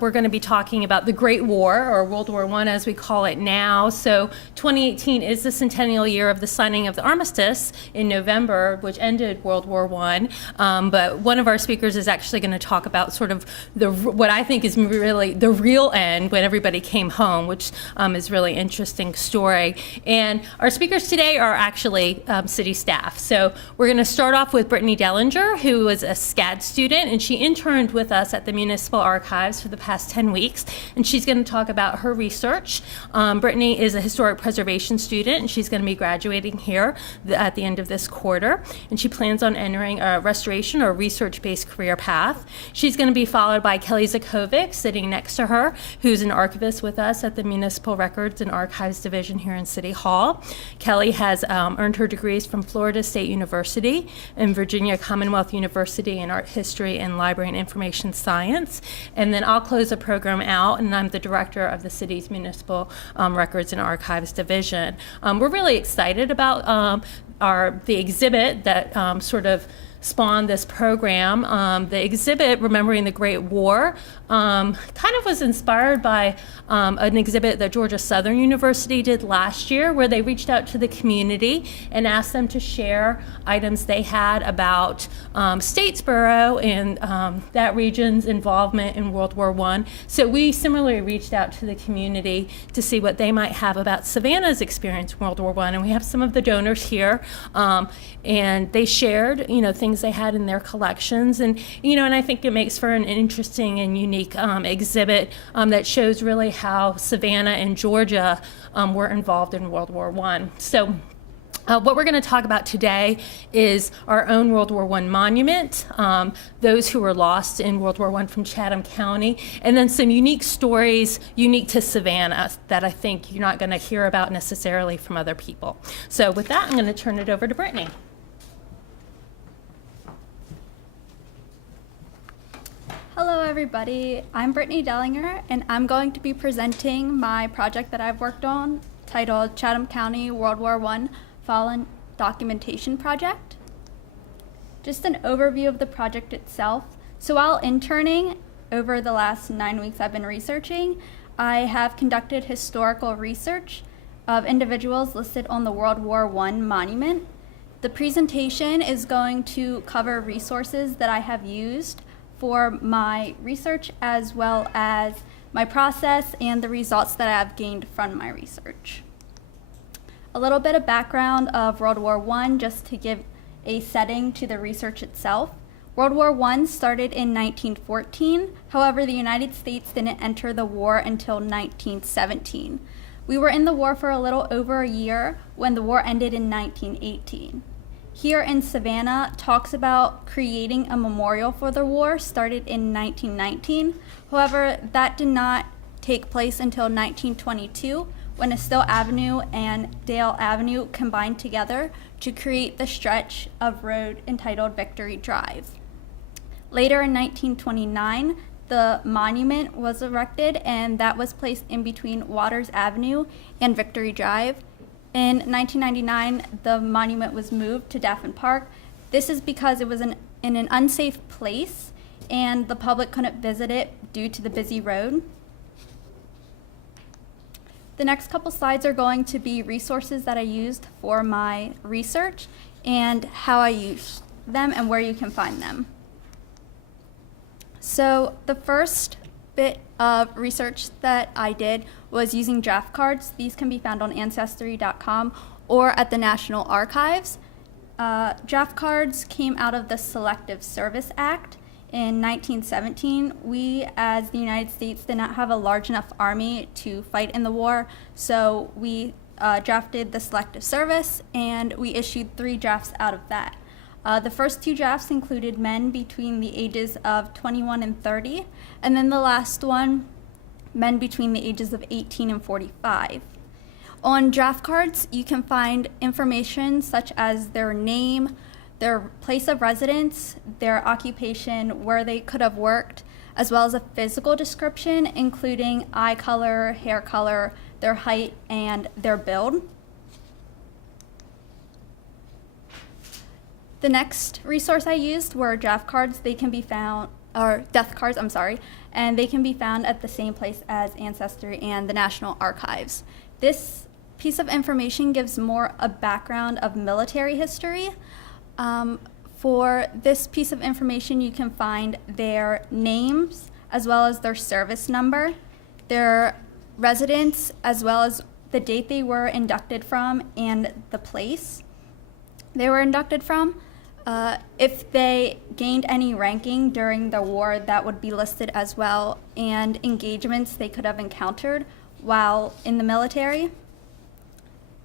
we're going to be talking about the Great War, or World War I as we call it now. So 2018 is the centennial year of the signing of the armistice in November, which ended World War I. But one of our speakers is actually going to talk about sort of what I think is really the real end when everybody came home, which is really interesting story. And our speakers today are actually city staff. So we're going to start off with Britni Dellinger, who was a SCAD student, and she interned with us at the Municipal Archives for the past 10 weeks, and she's going to talk about her research. Britni is a historic preservation student, and she's going to be graduating here at the end of this quarter, and she plans on entering a restoration or research-based career path. She's going to be followed by Kelly Zacovic, sitting next to her, who's an archivist with us at the Municipal Records and Archives Division here in City Hall. Kelly has earned her degrees from Florida State University and Virginia Commonwealth University in art history and library and information science. And then I'll close the program out, and I'm the director of the city's Municipal Records and Archives Division. We're really excited about the exhibit that sort of spawned this program. The exhibit, Remembering the Great War, kind of was inspired by an exhibit that Georgia Southern University did last year, where they reached out to the community and asked them to share items they had about Statesboro and that region's involvement in World War I. So we similarly reached out to the community to see what they might have about Savannah's experience in World War I, and we have some of the donors here, and they shared, things they had in their collections, and and I think it makes for an interesting and unique exhibit that shows really how Savannah and Georgia were involved in World War I. So what we're going to talk about today is our own World War I monument, those who were lost in World War I from Chatham County, and then some unique stories unique to Savannah that I think you're not going to hear about necessarily from other people. So with that, I'm going to turn it over to Britni. Hello everybody, I'm Britni Dellinger, and I'm going to be presenting my project that I've worked on titled Chatham County World War I Fallen Documentation Project. Just an overview of the project itself. So while interning over the last 9 weeks I've been researching, I have conducted historical research of individuals listed on the World War I monument. The presentation is going to cover resources that I have used for my research, as well as my process and the results that I have gained from my research. A little bit of background of World War I, just to give a setting to the research itself. World War I started in 1914, however, the United States didn't enter the war until 1917. We were in the war for a little over a year when the war ended in 1918. Here in Savannah talks about creating a memorial for the war started in 1919. However, that did not take place until 1922 when Estill Avenue and Dale Avenue combined together to create the stretch of road entitled Victory Drive. Later in 1929, the monument was erected, and that was placed in between Waters Avenue and Victory Drive. In 1999, the monument was moved to Daffin Park. This is because it was in an unsafe place and the public couldn't visit it due to the busy road. The next couple slides are going to be resources that I used for my research and how I used them and where you can find them. So the first bit of research that I did was using draft cards. These can be found on Ancestry.com or at the National Archives. Draft cards came out of the Selective Service Act in 1917. We, as the United States, did not have a large enough army to fight in the war, so we drafted the Selective Service, and we issued 3 drafts out of that. The first 2 drafts included men between the ages of 21 and 30, and then the last one, men between the ages of 18 and 45. On draft cards, you can find information such as their name, their place of residence, their occupation, where they could have worked, as well as a physical description, including eye color, hair color, their height, and their build. The next resource I used were draft cards. They can be found or death cards, I'm sorry, and they can be found at the same place as Ancestry and the National Archives. This piece of information gives more a background of military history. For this piece of information, you can find their names as well as their service number, their residence, as well as the date they were inducted from and the place they were inducted from. If they gained any ranking during the war, that would be listed as well, and engagements they could have encountered while in the military.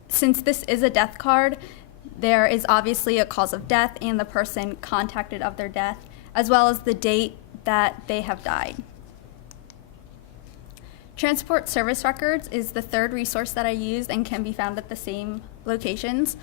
Since this is a death card, there is obviously a cause of death and the person contacted of their death, as well as the date that they have died. Transport service records is the third resource that I used and can be found at the same locations.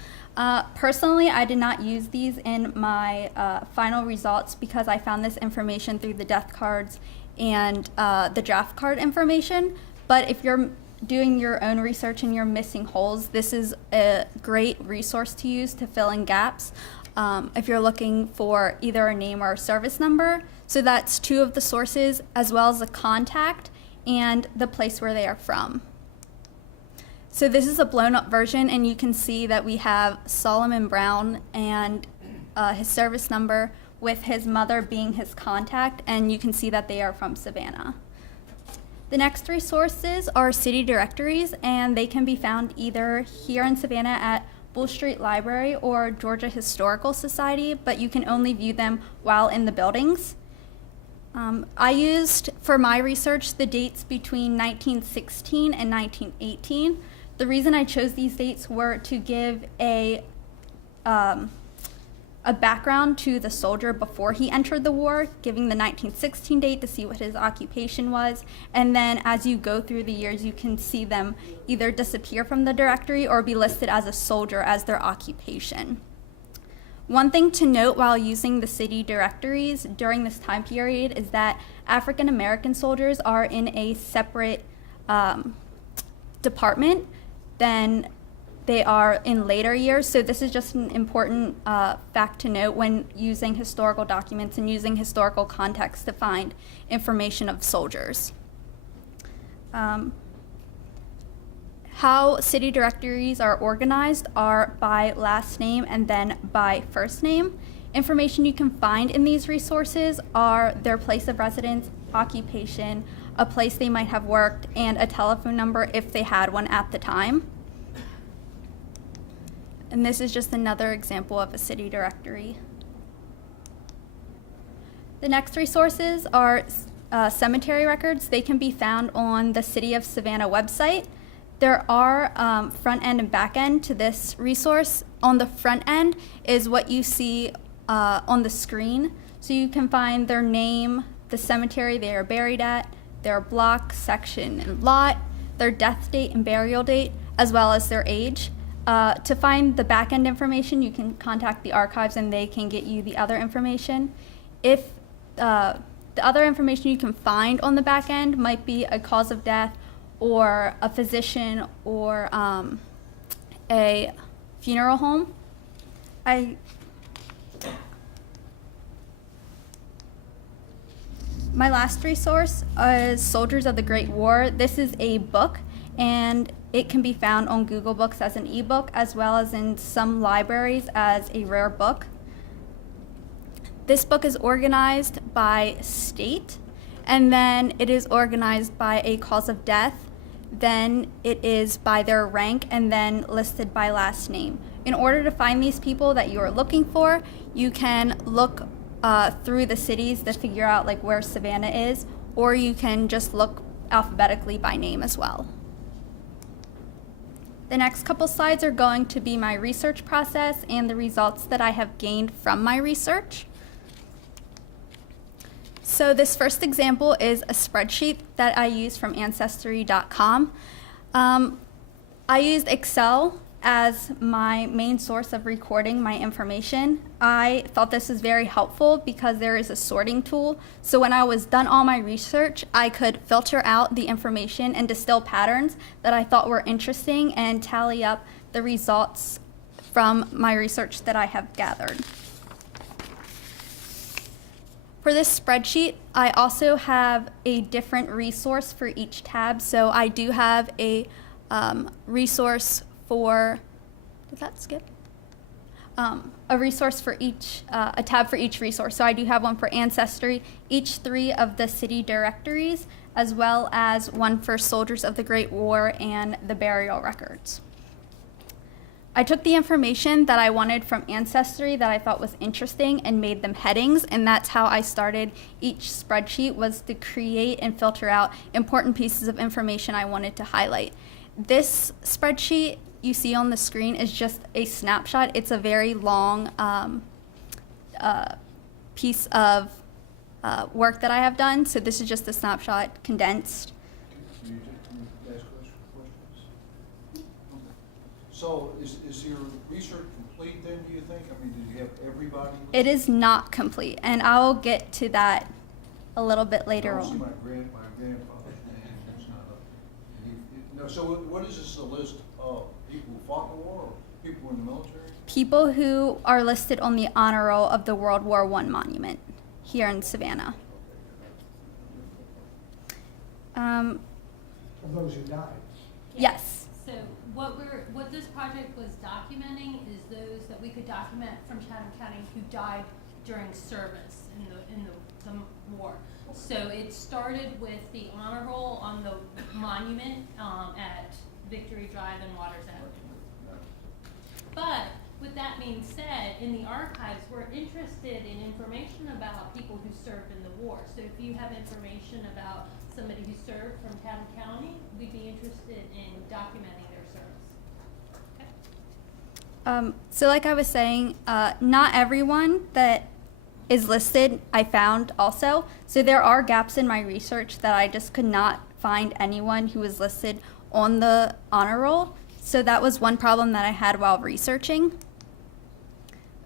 Personally, I did not use these in my final results because I found this information through the death cards and the draft card information. But if you're doing your own research and you're missing holes, this is a great resource to use to fill in gaps. If you're looking for either a name or a service number, so that's two of the sources, as well as a contact and the place where they are from. So this is a blown up version, and you can see that we have Solomon Brown and his service number with his mother being his contact, and you can see that they are from Savannah. The next three sources are city directories, and they can be found either here in Savannah at Bull Street Library or Georgia Historical Society, but you can only view them while in the buildings. I used, for my research, the dates between 1916 and 1918. The reason I chose these dates were to give a background to the soldier before he entered the war, giving the 1916 date to see what his occupation was, and then as you go through the years, you can see them either disappear from the directory or be listed as a soldier as their occupation. One thing to note while using the city directories during this time period is that African American soldiers are in a separate department than they are in later years. So this is just an important fact to note when using historical documents and using historical context to find information of soldiers. How city directories are organized are by last name and then by first name. Information you can find in these resources are their place of residence, occupation, a place they might have worked, and a telephone number if they had one at the time. And this is just another example of a city directory. The next resources are cemetery records. They can be found on the City of Savannah website. There are front end and back end to this resource. On the front end is what you see on the screen. So you can find their name, the cemetery they are buried at, their block, section, and lot, their death date and burial date, as well as their age. To find the back end information, you can contact the archives and they can get you the other information. If the other information you can find on the back end might be a cause of death or a physician or a funeral home. My last resource is Soldiers of the Great War. This is a book, and it can be found on Google Books as an ebook, as well as in some libraries as a rare book. This book is organized by state, and then it is organized by a cause of death, then it is by their rank, and then listed by last name. In order to find these people that you are looking for, you can look through the cities to figure out like where Savannah is, or you can just look alphabetically by name as well. The next couple slides are going to be my research process and the results that I have gained from my research. So this first example is a spreadsheet that I used from Ancestry.com. I used Excel as my main source of recording my information. I thought this was very helpful because there is a sorting tool. So when I was done all my research, I could filter out the information and distill patterns that I thought were interesting and tally up the results from my research that I have gathered. For this spreadsheet, I also have a different resource for each tab. So I do have a resource for, did that skip? A resource for each, a tab for each resource. So I do have one for Ancestry, each 3 of the city directories, as well as one for Soldiers of the Great War and the burial records. I took the information that I wanted from Ancestry that I thought was interesting and made them headings, and that's how I started each spreadsheet, was to create and filter out important pieces of information I wanted to highlight. This spreadsheet you see on the screen is just a snapshot. It's a very long piece of work that I have done, so this is just a snapshot condensed. Can you ask questions? So is your research complete then, do you think? I mean, did you have everybody? It is not complete, and I'll get to that a little bit later I don't see on. my grandfather's name, it's not up. No, so what is this a list of? People who fought in the war or people in the military? People who are listed on the honor roll of the World War I Monument here in Savannah. Of those who died. Yes. So what this project was documenting is those that we could document from Chatham County who died during service in the war. So it started with the honor roll on the monument at Victory Drive and Waters Edge. But with that being said, in the archives, we're interested in information about people who served in the war. So if you have information about somebody who served from Chatham County, we'd be interested in documenting their service. Okay. So like I was saying, not everyone that is listed I found also. So there are gaps in my research that I just could not find anyone who was listed on the honor roll. So that was one problem that I had while researching.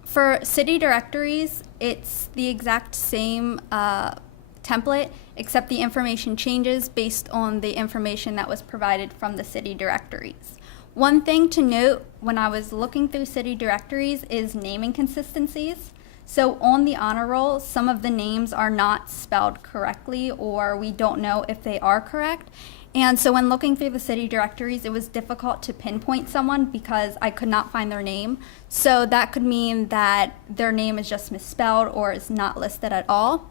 For city directories, it's the exact same template, except the information changes based on the information that was provided from the city directories. One thing to note when I was looking through city directories is naming consistencies. So on the honor roll, some of the names are not spelled correctly, or we don't know if they are correct. And so when looking through the city directories, it was difficult to pinpoint someone because I could not find their name. So that could mean that their name is just misspelled or is not listed at all.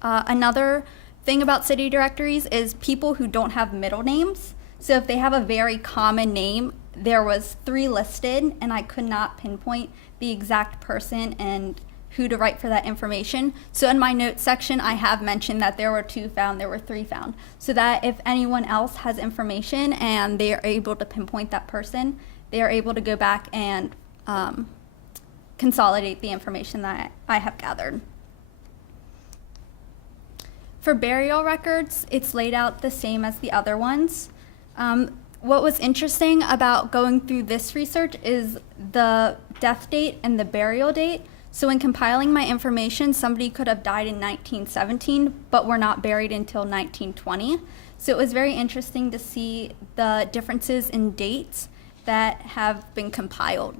Another thing about city directories is people who don't have middle names. So if they have a very common name, there was 3 listed and I could not pinpoint the exact person and who to write for that information. So in my notes section, I have mentioned that there were 2 found, there were 3 found, so that if anyone else has information and they are able to pinpoint that person, they are able to go back and consolidate the information that I have gathered. For burial records, it's laid out the same as the other ones. What was interesting about going through this research is the death date and the burial date. So in compiling my information, somebody could have died in 1917, but were not buried until 1920. So it was very interesting to see the differences in dates that have been compiled.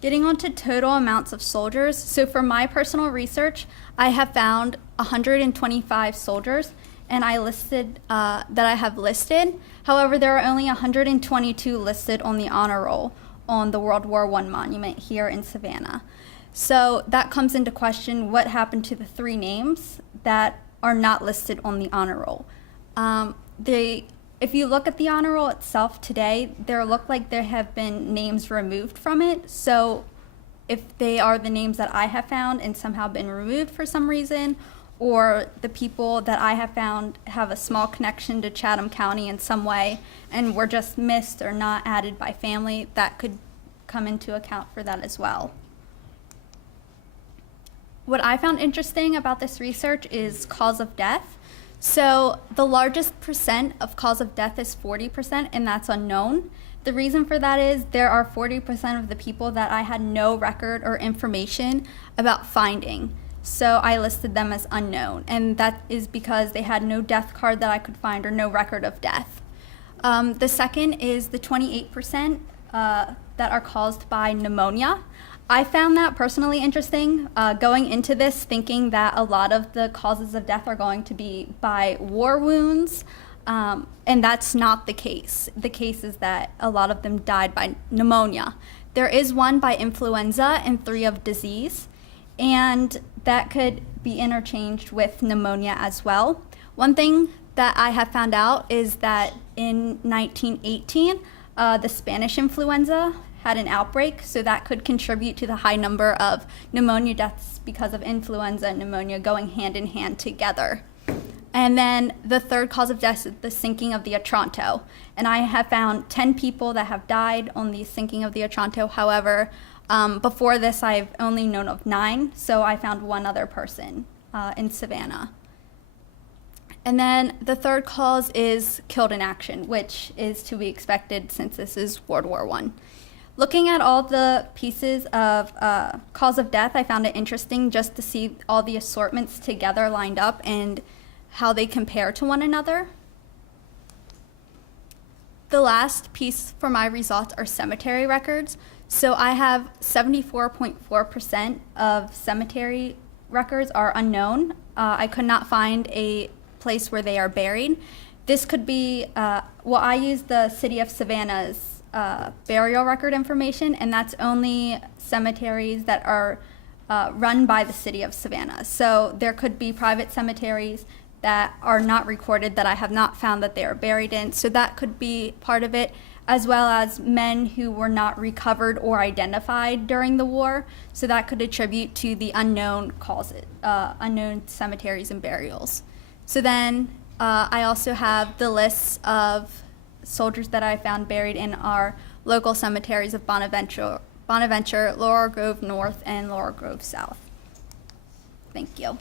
Getting on to total amounts of soldiers. So for my personal research, I have found 125 soldiers, and I listed that I have listed. However, there are only 122 listed on the honor roll on the World War I Monument here in Savannah. So that comes into question, what happened to the 3 names that are not listed on the honor roll? If you look at the honor roll itself today, there look like there have been names removed from it. So if they are the names that I have found and somehow been removed for some reason, or the people that I have found have a small connection to Chatham County in some way and were just missed or not added by family, that could come into account for that as well. What I found interesting about this research is cause of death. So the largest percent of cause of death is 40%, and that's unknown. The reason for that is there are 40% of the people that I had no record or information about finding. So I listed them as unknown, and that is because they had no death card that I could find or no record of death. The second is the 28% that are caused by pneumonia. I found that personally interesting, going into this thinking that a lot of the causes of death are going to be by war wounds, and that's not the case. The case is that a lot of them died by pneumonia. There is one by influenza and 3 of disease, and that could be interchanged with pneumonia as well. One thing that I have found out is that in 1918, the Spanish influenza had an outbreak, so that could contribute to the high number of pneumonia deaths because of influenza and pneumonia going hand in hand together. And then the third cause of death is the sinking of the Otranto. And I have found 10 people that have died on the sinking of the Otranto. However, before this, I've only known of 9, so I found 1 other person in Savannah. And then the third cause is killed in action, which is to be expected since this is World War I. Looking at all the pieces of cause of death, I found it interesting just to see all the assortments together lined up and how they compare to one another. The last piece for my results are cemetery records. So I have 74.4% of cemetery records are unknown. I could not find a place where they are buried. This could be, I use the city of Savannah's burial record information, and that's only cemeteries that are run by the city of Savannah. So there could be private cemeteries that are not recorded that I have not found that they are buried in. So that could be part of it, as well as men who were not recovered or identified during the war. So that could attribute to the unknown causes, unknown cemeteries and burials. So then I also have the lists of soldiers that I found buried in our local cemeteries of Bonaventure, Laurel Grove North, and Laurel Grove South. Thank you.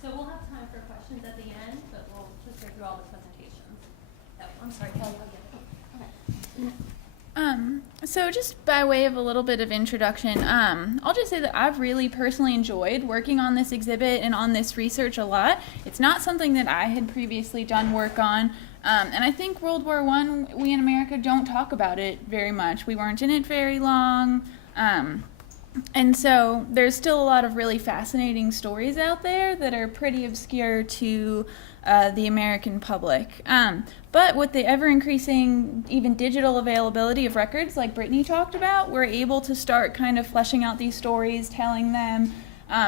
So we'll have time for questions at the end, but we'll just go through all the presentations. Oh, I'm sorry, Kelly, I'll get it. Okay. So just by way of a little bit of introduction, I'll just say that I've really personally enjoyed working on this exhibit and on this research a lot. It's not something that I had previously done work on, and I think World War I, we in America don't talk about it very much. We weren't in it very long, and so there's still a lot of really fascinating stories out there that are pretty obscure to the American public. But with the ever-increasing even digital availability of records like Britni talked about, we're able to start kind of fleshing out these stories, telling them,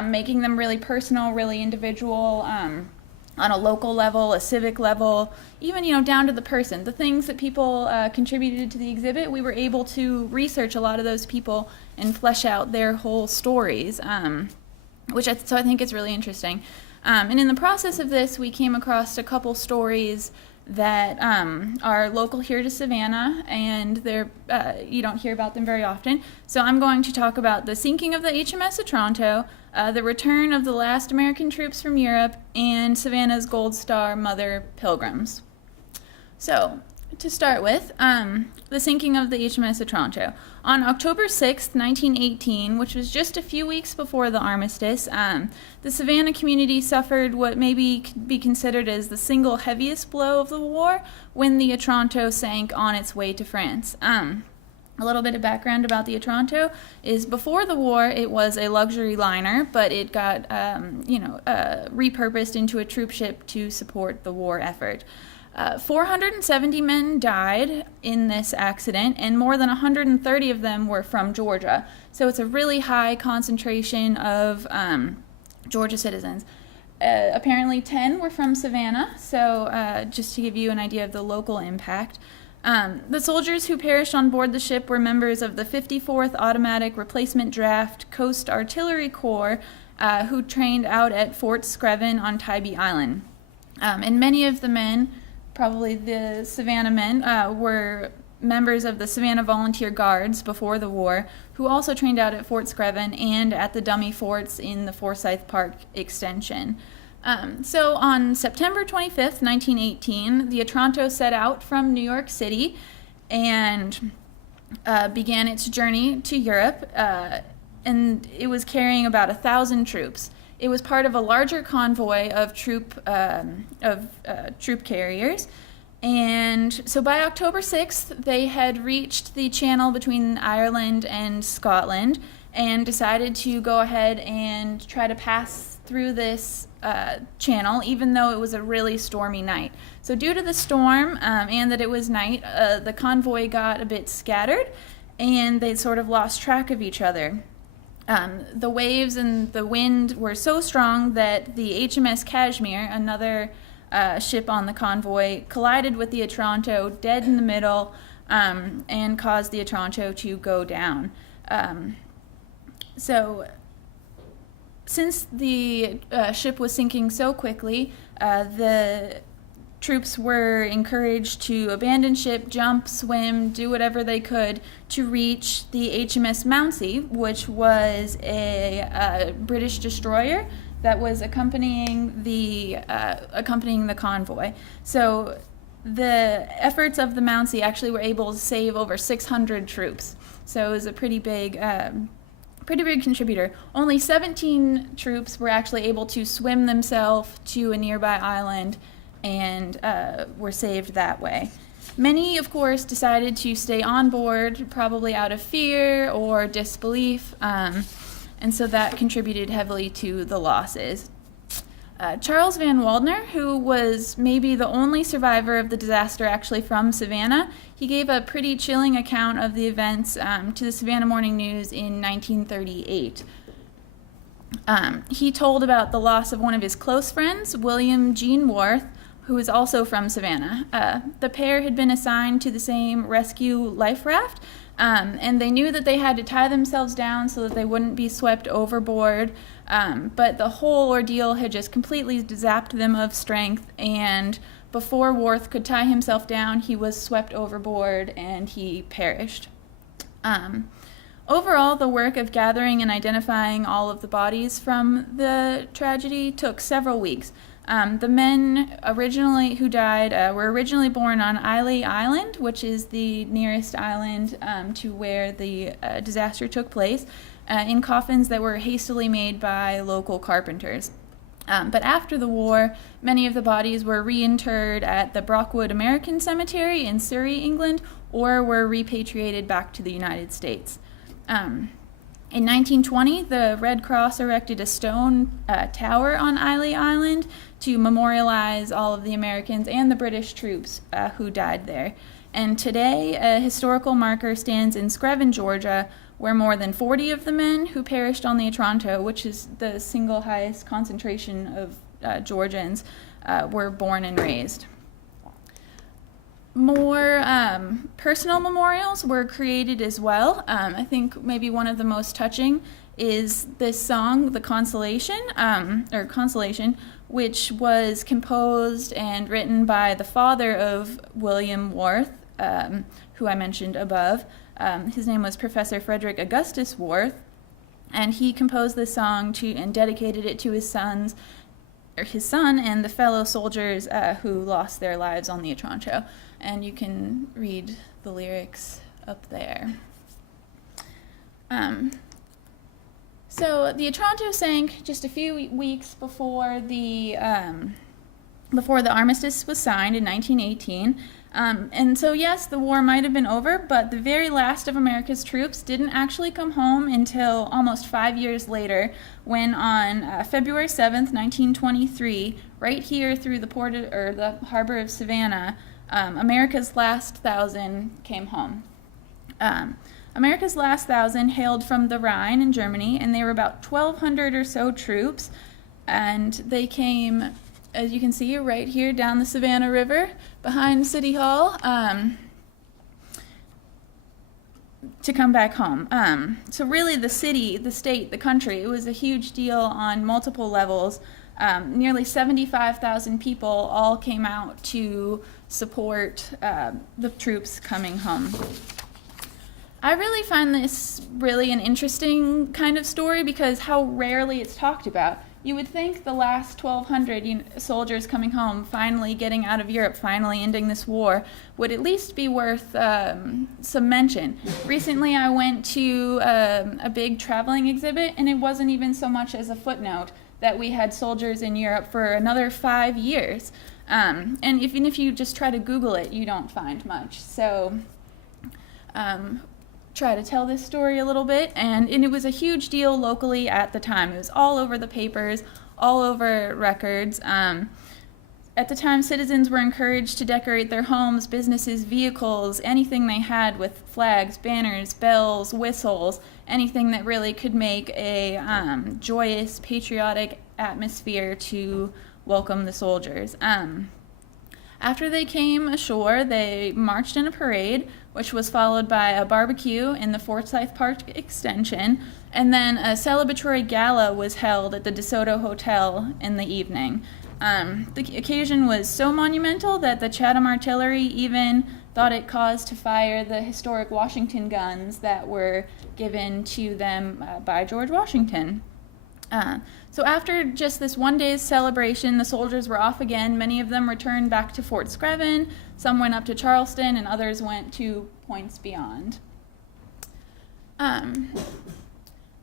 making them really personal, really individual, on a local level, a civic level, even, down to the person. The things that people contributed to the exhibit, we were able to research a lot of those people and flesh out their whole stories, so I think it's really interesting. And in the process of this, we came across a couple stories that are local here to Savannah, and they're you don't hear about them very often. So I'm going to talk about the sinking of the HMS Otranto, the return of the last American troops from Europe, and Savannah's Gold Star Mother Pilgrims. So, to start with, the sinking of the HMS Otranto. On October 6th, 1918, which was just a few weeks before the armistice, the Savannah community suffered what maybe could be considered as the single heaviest blow of the war when the Otranto sank on its way to France. A little bit of background about the Otranto is before the war, it was a luxury liner, but it got, repurposed into a troop ship to support the war effort. 470 men died in this accident, and more than 130 of them were from Georgia. So it's a really high concentration of Georgia citizens. Apparently 10 were from Savannah, so just to give you an idea of the local impact. The soldiers who perished on board the ship were members of the 54th Automatic Replacement Draft Coast Artillery Corps, who trained out at Fort Screven on Tybee Island. And many of the men, probably the Savannah men, were members of the Savannah Volunteer Guards before the war, who also trained out at Fort Screven and at the dummy forts in the Forsyth Park extension. So on September 25th, 1918, the Otranto set out from New York City and began its journey to Europe, and it was carrying about 1,000 troops. It was part of a larger convoy of troop carriers, And so by October 6th, they had reached the channel between Ireland and Scotland and decided to go ahead and try to pass through this channel, even though it was a really stormy night. So due to the storm and that it was night, the convoy got a bit scattered and they sort of lost track of each other. The waves and the wind were so strong that the HMS Kashmir, another ship on the convoy, collided with the Otranto dead in the middle and caused the Otranto to go down. So since the ship was sinking so quickly, the troops were encouraged to abandon ship, jump, swim, do whatever they could to reach the HMS Mouncy, which was a British destroyer that was accompanying the convoy. So the efforts of the Mouncy actually were able to save over 600 troops. So it was a pretty big contributor. Only 17 troops were actually able to swim themselves to a nearby island and were saved that way. Many, of course, decided to stay on board, probably out of fear or disbelief, and so that contributed heavily to the losses. Charles Van Waldner, who was maybe the only survivor of the disaster actually from Savannah, he gave a pretty chilling account of the events to the Savannah Morning News in 1938. He told about the loss of one of his close friends, William Gene Worth, who was also from Savannah. The pair had been assigned to the same rescue life raft, and they knew that they had to tie themselves down so that they wouldn't be swept overboard, but the whole ordeal had just completely zapped them of strength, and before Worth could tie himself down, he was swept overboard and he perished. Overall, the work of gathering and identifying all of the bodies from the tragedy took several weeks. The men who died were originally born on Islay Island, which is the nearest island to where the disaster took place, in coffins that were hastily made by local carpenters. But after the war, many of the bodies were reinterred at the Brockwood American Cemetery in Surrey, England, or were repatriated back to the United States. In 1920, the Red Cross erected a stone tower on Islay Island to memorialize all of the Americans and the British troops who died there. And today, a historical marker stands in Screven, Georgia, where more than 40 of the men who perished on the Otranto, which is the single highest concentration of Georgians, were born and raised. More personal memorials were created as well. I think maybe one of the most touching is this song, The Consolation, which was composed and written by the father of William Worth, who I mentioned above. His name was Professor Frederick Augustus Worth, and he composed this song and dedicated it to his son and the fellow soldiers who lost their lives on the Otranto. And you can read the lyrics up there. So the Otranto sank just a few weeks before the armistice was signed in 1918. And so yes, the war might have been over, but the very last of America's troops didn't actually come home until almost 5 years later, when on February 7th, 1923, right here through the harbor of Savannah, America's last 1,000 came home. America's last 1,000 hailed from the Rhine in Germany, and they were about 1,200 or so troops, and they came, as you can see, right here down the Savannah River behind City Hall to come back home. So really the city, the state, the country, it was a huge deal on multiple levels. Nearly 75,000 people all came out to support the troops coming home. I really find this really an interesting kind of story because how rarely it's talked about. You would think the last 1,200 soldiers coming home, finally getting out of Europe, finally ending this war, would at least be worth some mention. Recently I went to a big traveling exhibit, and it wasn't even so much as a footnote that we had soldiers in Europe for another 5 years. And even if you just try to Google it, you don't find much. So try to tell this story a little bit, and it was a huge deal locally at the time. It was all over the papers, all over records. At the time, citizens were encouraged to decorate their homes, businesses, vehicles, anything they had with flags, banners, bells, whistles, anything that really could make a joyous, patriotic atmosphere to welcome the soldiers. After they came ashore, they marched in a parade, which was followed by a barbecue in the Forsyth Park extension, and then a celebratory gala was held at the DeSoto Hotel in the evening. The occasion was so monumental that the Chatham artillery even thought it cause to fire the historic Washington guns that were given to them by George Washington. So after just this one day's celebration, the soldiers were off again. Many of them returned back to Fort Screven, some went up to Charleston, and others went to points beyond. And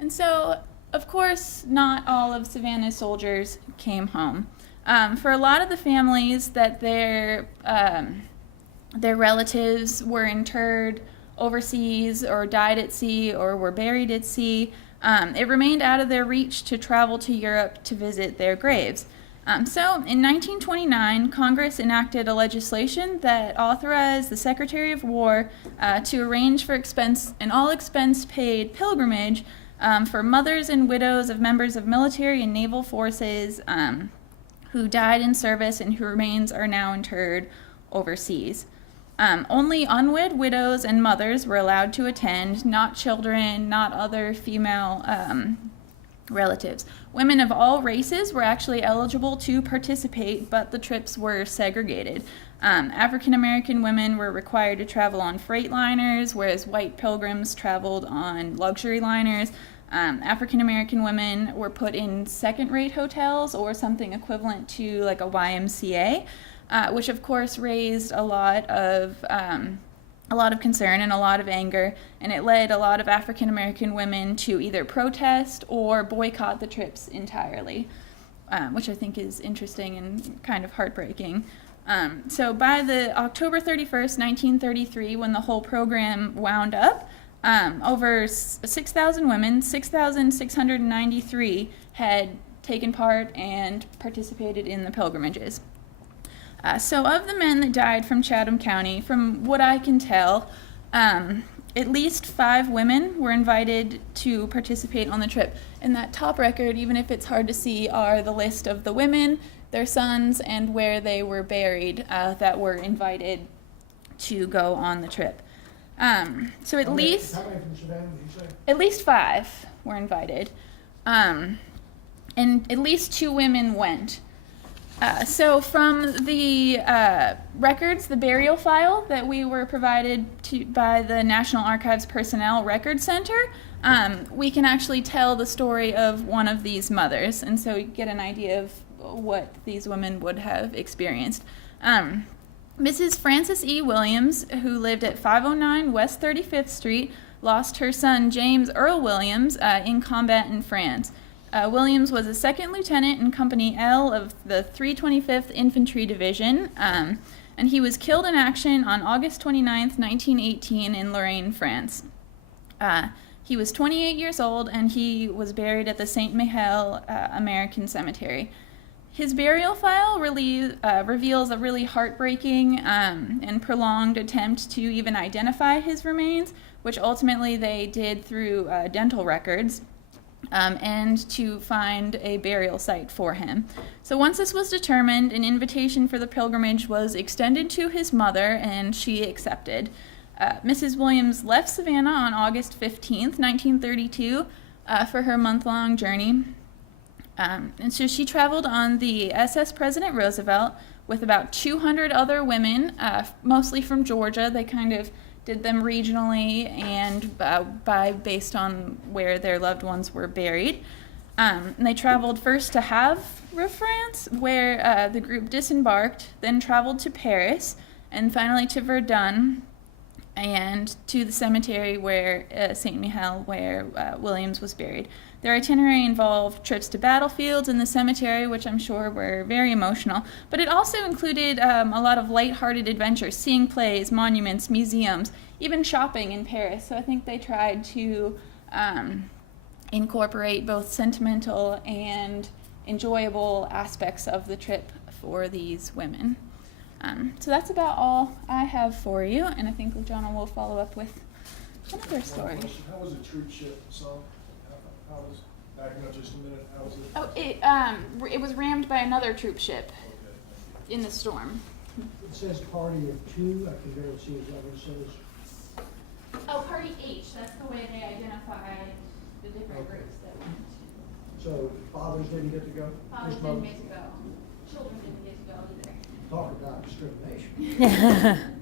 so, of course, not all of Savannah's soldiers came home. For a lot of the families that their relatives were interred overseas or died at sea or were buried at sea, it remained out of their reach to travel to Europe to visit their graves. So in 1929, Congress enacted a legislation that authorized the Secretary of War to arrange for an all-expense-paid pilgrimage for mothers and widows of members of military and naval forces who died in service and whose remains are now interred overseas. Only unwed widows and mothers were allowed to attend, not children, not other female relatives. Women of all races were actually eligible to participate, but the trips were segregated. African American women were required to travel on freight liners, whereas white pilgrims traveled on luxury liners. African American women were put in second-rate hotels or something equivalent to like a YMCA. Which of course raised a lot of concern and a lot of anger, and it led a lot of African American women to either protest or boycott the trips entirely, which I think is interesting and kind of heartbreaking. So by the October 31st, 1933, when the whole program wound up, over 6,000 women, 6,693 had taken part and participated in the pilgrimages. So of the men that died from Chatham County, from what I can tell, at least 5 women were invited to participate on the trip. And that top record, even if it's hard to see, are the list of the women, their sons, and where they were buried that were invited to go on the trip. So at least... How many from Savannah did you say? At least 5 were invited. And at least 2 women went. So from the records, the burial file that we were provided by the National Archives Personnel Record Center, we can actually tell the story of one of these mothers, and so you get an idea of what these women would have experienced. Mrs. Frances E. Williams, who lived at 509 West 35th Street, lost her son James Earl Williams in combat in France. Williams was a second lieutenant in Company L of the 325th Infantry Division, and he was killed in action on August 29th, 1918 in Lorraine, France. He was 28 years old, and he was buried at the St. Mihiel American Cemetery. His burial file reveals a really heartbreaking and prolonged attempt to even identify his remains, which ultimately they did through dental records. And to find a burial site for him. So once this was determined, an invitation for the pilgrimage was extended to his mother, and she accepted. Mrs. Williams left Savannah on August 15th, 1932, for her month-long journey. And so she traveled on the SS President Roosevelt with about 200 other women, mostly from Georgia. They kind of did them regionally and based on where their loved ones were buried. And they traveled first to Havre, France, where the group disembarked, then traveled to Paris, and finally to Verdun, and to the cemetery where St. Mihiel, where Williams was buried. Their itinerary involved trips to battlefields and the cemetery, which I'm sure were very emotional, but it also included a lot of lighthearted adventures, seeing plays, monuments, museums, even shopping in Paris. So I think they tried to incorporate both sentimental and enjoyable aspects of the trip for these women. So that's about all I have for you, and I think Luciana will follow up with another story. How was the troop ship sunk? How was, backing up just a minute, how was it? Oh, it was rammed by another troop ship Okay. in the storm. It says party of two, I can barely see what it says. Oh, Party H, that's the way they identified the different groups that went. So fathers didn't get to go? Fathers Just didn't mothers? get to go. Children didn't get to go either. Talk about discrimination.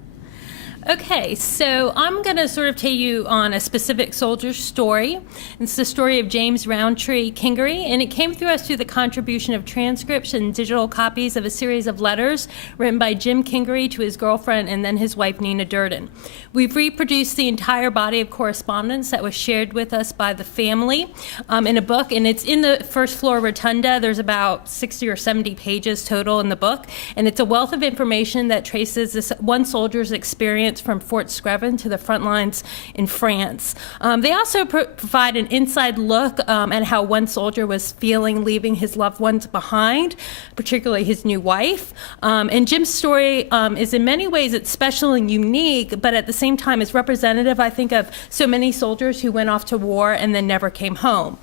Okay, so I'm going to sort of take you on a specific soldier's story. It's the story of James Roundtree Kingery, and it came through us through the contribution of transcripts and digital copies of a series of letters written by Jim Kingery to his girlfriend and then his wife, Nina Durden. We've reproduced the entire body of correspondence that was shared with us by the family in a book, and it's in the first floor rotunda. There's about 60 or 70 pages total in the book, and it's a wealth of information that traces this one soldier's experience from Fort Screven to the front lines in France. They also provide an inside look at how one soldier was feeling leaving his loved ones behind, particularly his new wife. And Jim's story is in many ways it's special and unique, but at the same time is representative, I think, of so many soldiers who went off to war and then never came home.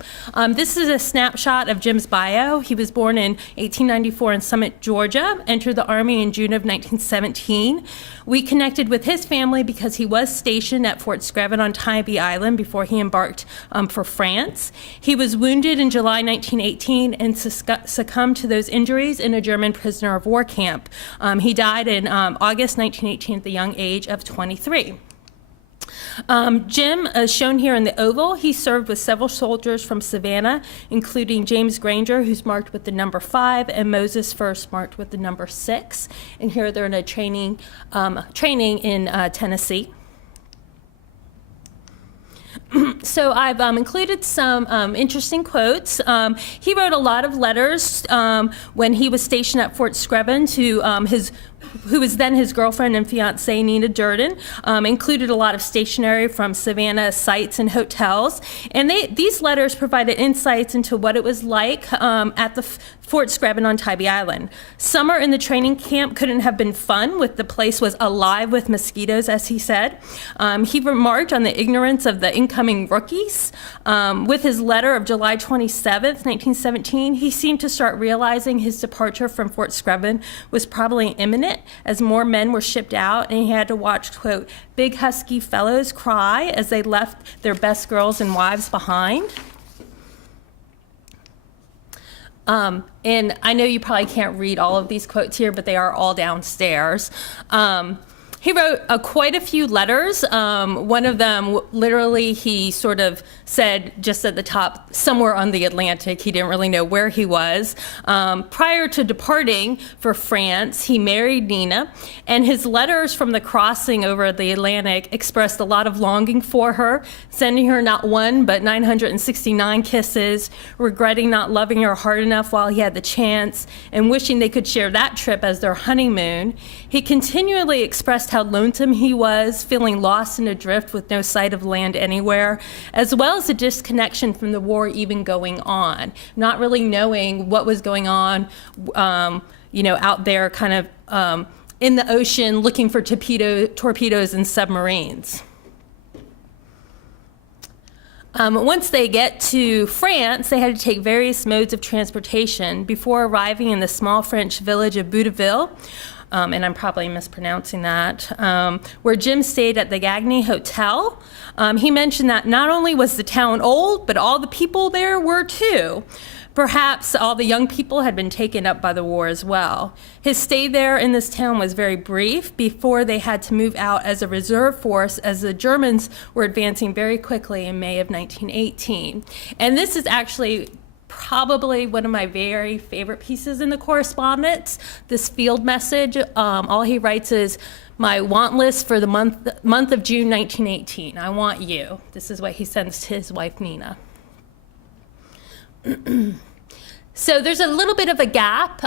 This is a snapshot of Jim's bio. He was born in 1894 in Summit, Georgia, entered the Army in June of 1917. We connected with his family because he was stationed at Fort Screven on Tybee Island before he embarked for France. He was wounded in July 1918 and succumbed to those injuries in a German prisoner of war camp. He died in August 1918 at the young age of 23. Jim, as shown here in the oval, he served with several soldiers from Savannah, including James Granger, who's marked with the number 5, and Moses First, marked with the number 6. And here they're in a training in Tennessee. So I've included some interesting quotes. He wrote a lot of letters when he was stationed at Fort Screven to who was then his girlfriend and fiancée, Nina Durden, included a lot of stationery from Savannah sites and hotels. And these letters provided insights into what it was like at the Fort Screven on Tybee Island. Summer in the training camp couldn't have been fun, with the place was alive with mosquitoes, as he said. He remarked on the ignorance of the incoming rookies. With his letter of July 27th, 1917, he seemed to start realizing his departure from Fort Screven was probably imminent, as more men were shipped out, and he had to watch, quote, big husky fellows cry as they left their best girls and wives behind. And I know you probably can't read all of these quotes here, but they are all downstairs. He wrote quite a few letters. One of them, literally, he sort of said just at the top, somewhere on the Atlantic. He didn't really know where he was. Prior to departing for France, he married Nina, and his letters from the crossing over the Atlantic expressed a lot of longing for her, sending her not one but 969 kisses, regretting not loving her hard enough while he had the chance, and wishing they could share that trip as their honeymoon. He continually expressed how lonesome he was, feeling lost and adrift with no sight of land anywhere, as well as a disconnection from the war even going on, not really knowing what was going on, out there kind of in the ocean looking for torpedoes and submarines. Once they get to France, they had to take various modes of transportation before arriving in the small French village of Boudeville, and I'm probably mispronouncing that, where Jim stayed at the Gagny Hotel. He mentioned that not only was the town old, but all the people there were too. Perhaps all the young people had been taken up by the war as well. His stay there in this town was very brief before they had to move out as a reserve force, as the Germans were advancing very quickly in May of 1918. And this is actually probably one of my very favorite pieces in the correspondence, this field message. All he writes is, my want list for the month of June 1918. I want you. This is what he sends to his wife, Nina. So there's a little bit of a gap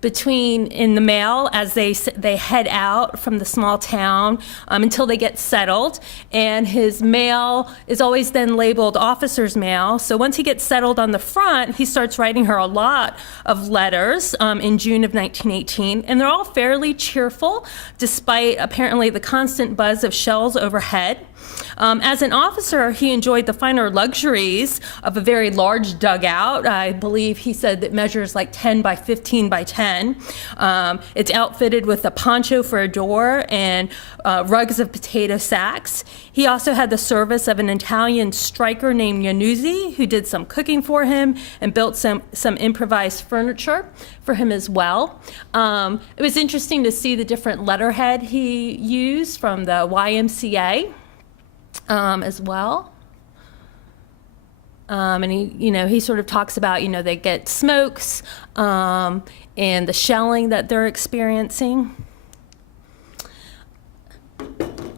between in the mail as they head out from the small town until they get settled, and his mail is always then labeled officer's mail. So once he gets settled on the front, he starts writing her a lot of letters in June of 1918, and they're all fairly cheerful despite apparently the constant buzz of shells overhead. As an officer, he enjoyed the finer luxuries of a very large dugout. I believe he said that measures like 10 by 15 by 10. It's outfitted with a poncho for a door and rugs of potato sacks. He also had the service of an Italian striker named Iannuzzi, who did some cooking for him and built some improvised furniture for him as well. It was interesting to see the different letterhead he used from the YMCA. As well. And he sort of talks about, they get smokes and the shelling that they're experiencing.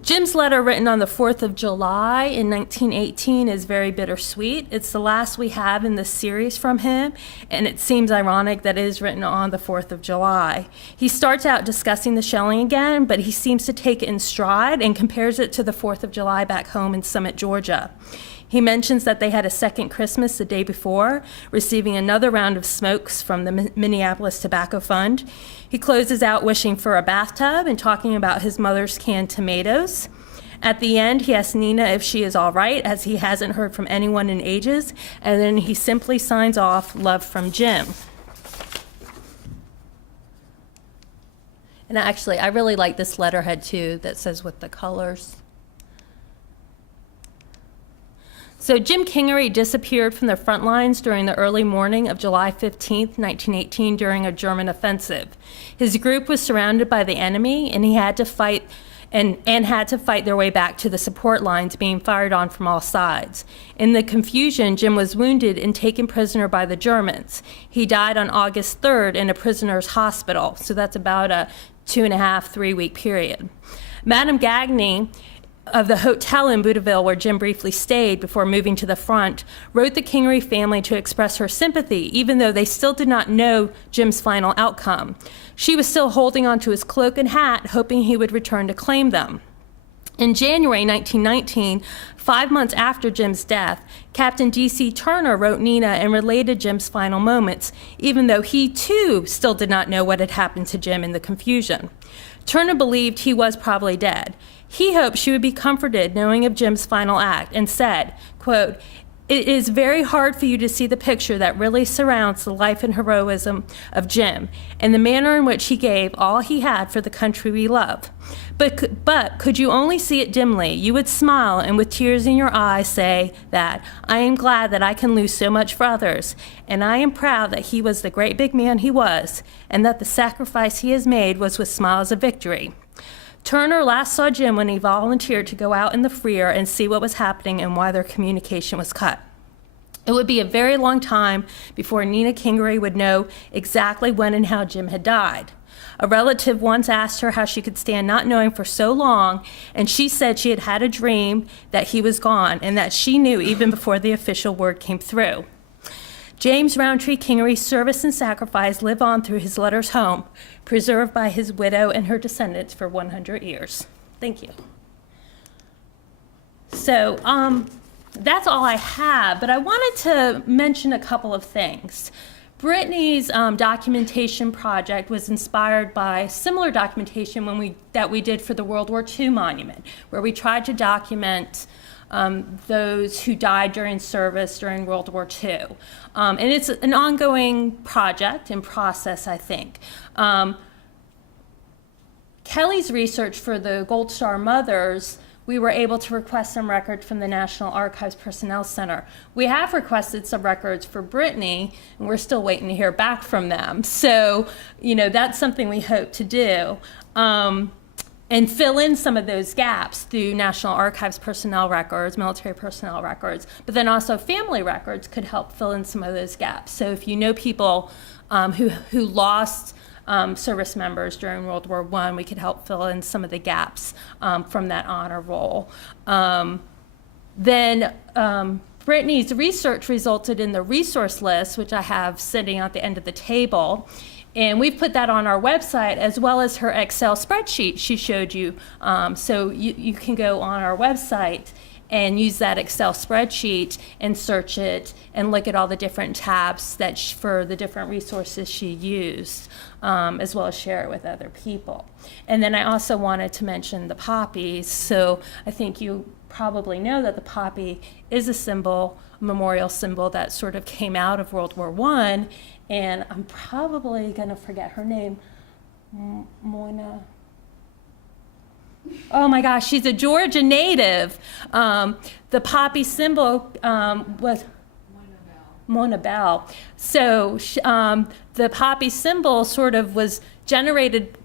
Jim's letter written on the 4th of July in 1918 is very bittersweet. It's the last we have in this series from him, and it seems ironic that it is written on the 4th of July. He starts out discussing the shelling again, but he seems to take it in stride and compares it to the 4th of July back home in Summit, Georgia. He mentions that they had a second Christmas the day before, receiving another round of smokes from the Minneapolis Tobacco Fund. He closes out wishing for a bathtub and talking about his mother's canned tomatoes. At the end, he asks Nina if she is all right, as he hasn't heard from anyone in ages, and then he simply signs off, "Love from Jim." And actually, I really like this letterhead too that says with the colors. So Jim Kingery disappeared from the front lines during the early morning of July 15th, 1918, during a German offensive. His group was surrounded by the enemy, and he had to fight and had to fight their way back to the support lines being fired on from all sides. In the confusion, Jim was wounded and taken prisoner by the Germans. He died on August 3rd in a prisoner's hospital, so that's about a 2.5, 3-week period. Madame Gagny of the hotel in Boudeville, where Jim briefly stayed before moving to the front, wrote the Kingery family to express her sympathy, even though they still did not know Jim's final outcome. She was still holding onto his cloak and hat, hoping he would return to claim them. In January 1919, 5 months after Jim's death, Captain D.C. Turner wrote Nina and related Jim's final moments, even though he too still did not know what had happened to Jim in the confusion. Turner believed he was probably dead. He hoped she would be comforted knowing of Jim's final act and said, quote, "It is very hard for you to see the picture that really surrounds the life and heroism of Jim and the manner in which he gave all he had for the country we love. But could you only see it dimly, you would smile and with tears in your eyes say that, I am glad that I can lose so much for others, and I am proud that he was the great big man he was, and that the sacrifice he has made was with smiles of victory." Turner last saw Jim when he volunteered to go out in the freer and see what was happening and why their communication was cut. It would be a very long time before Nina Kingery would know exactly when and how Jim had died. A relative once asked her how she could stand not knowing for so long, and she said she had had a dream that he was gone and that she knew even before the official word came through. James Roundtree Kingery's service and sacrifice live on through his letters home, preserved by his widow and her descendants for 100 years. Thank you. So that's all I have, but I wanted to mention a couple of things. Britni's documentation project was inspired by similar documentation that we did for the World War II monument, where we tried to document those who died during service during World War II. And it's an ongoing project and process, I think. Kelly's research for the Gold Star Mothers, we were able to request some records from the National Archives Personnel Center. We have requested some records for Britni, and we're still waiting to hear back from them. So, that's something we hope to do. And fill in some of those gaps through National Archives personnel records, military personnel records, but then also family records could help fill in some of those gaps. So if you know people who lost service members during World War I, we could help fill in some of the gaps from that honor roll. Then Britni's research resulted in the resource list, which I have sitting at the end of the table. And we've put that on our website, as well as her Excel spreadsheet she showed you. So you can go on our website and use that Excel spreadsheet and search it and look at all the different tabs that for the different resources she used, as well as share it with other people. And then I also wanted to mention the poppies. So I think you probably know that the poppy is a symbol, a memorial symbol that sort of came out of World War I. And I'm probably going to forget her name, Mona. Oh my gosh, she's a Georgia native. The poppy symbol was Mona Bell. So the poppy symbol sort of was generated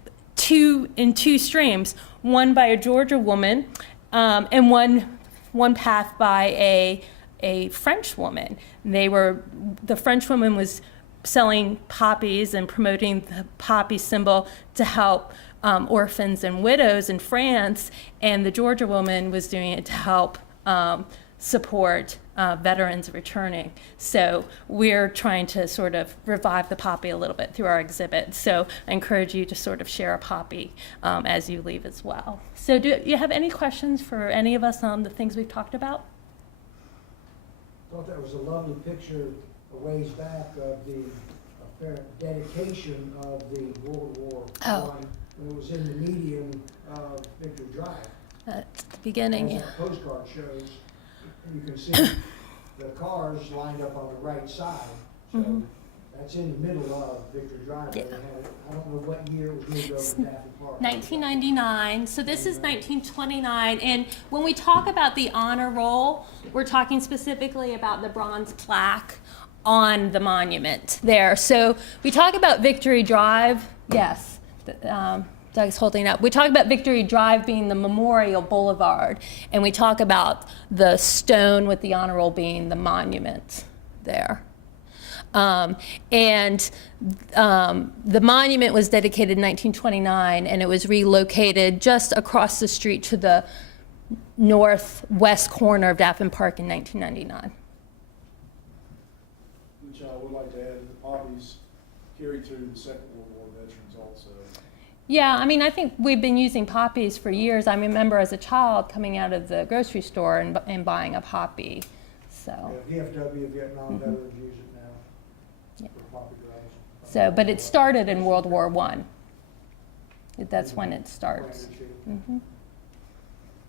in two streams, one by a Georgia woman and one path by a French woman. The French woman was selling poppies and promoting the poppy symbol to help orphans and widows in France, and the Georgia woman was doing it to help support veterans returning. So we're trying to sort of revive the poppy a little bit through our exhibit. So I encourage you to sort of share a poppy as you leave as well. So do you have any questions for any of us on the things we've talked about? I thought that was a lovely picture a ways back of the apparent dedication of the World War I. When it was in the medium of Victory Drive. At the beginning, As yeah. that postcard shows, you can see the cars lined up on the right side. So that's in the middle of Victory Drive. Yeah. I don't know what year it was moved over to Daffy Park. 1999. So this is 1929. And when we talk about the honor roll, we're talking specifically about the bronze plaque on the monument there. So we talk about Victory Drive. Yes. Doug's holding up. We talk about Victory Drive being the Memorial Boulevard, and we talk about the stone with the honor roll being the monument there. The monument was dedicated in 1929, and it was relocated just across the street to the northwest corner of Daffin Park in 1999. Which I would like to add, the poppies carried through the Second World War veterans also. Yeah, I mean, I think we've been using poppies for years. I remember as a child coming out of the grocery store and buying a poppy. So. Yeah, VFW, Vietnam veterans use it now for poppy drives. So, but it started in World War I. That's when it starts.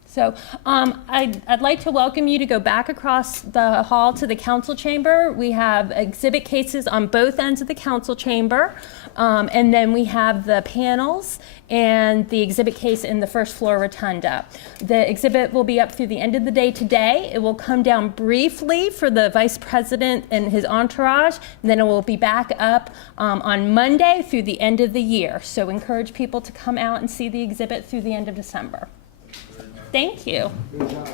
So I'd like to welcome you to go back across the hall to the council chamber. We have exhibit cases on both ends of the council chamber. And then we have the panels and the exhibit case in the first floor rotunda. The exhibit will be up through the end of the day today. It will come down briefly for the vice president and his entourage. And then it will be back up on Monday through the end of the year. So encourage people to come out and see the exhibit through the end of December. Thank you. Good job.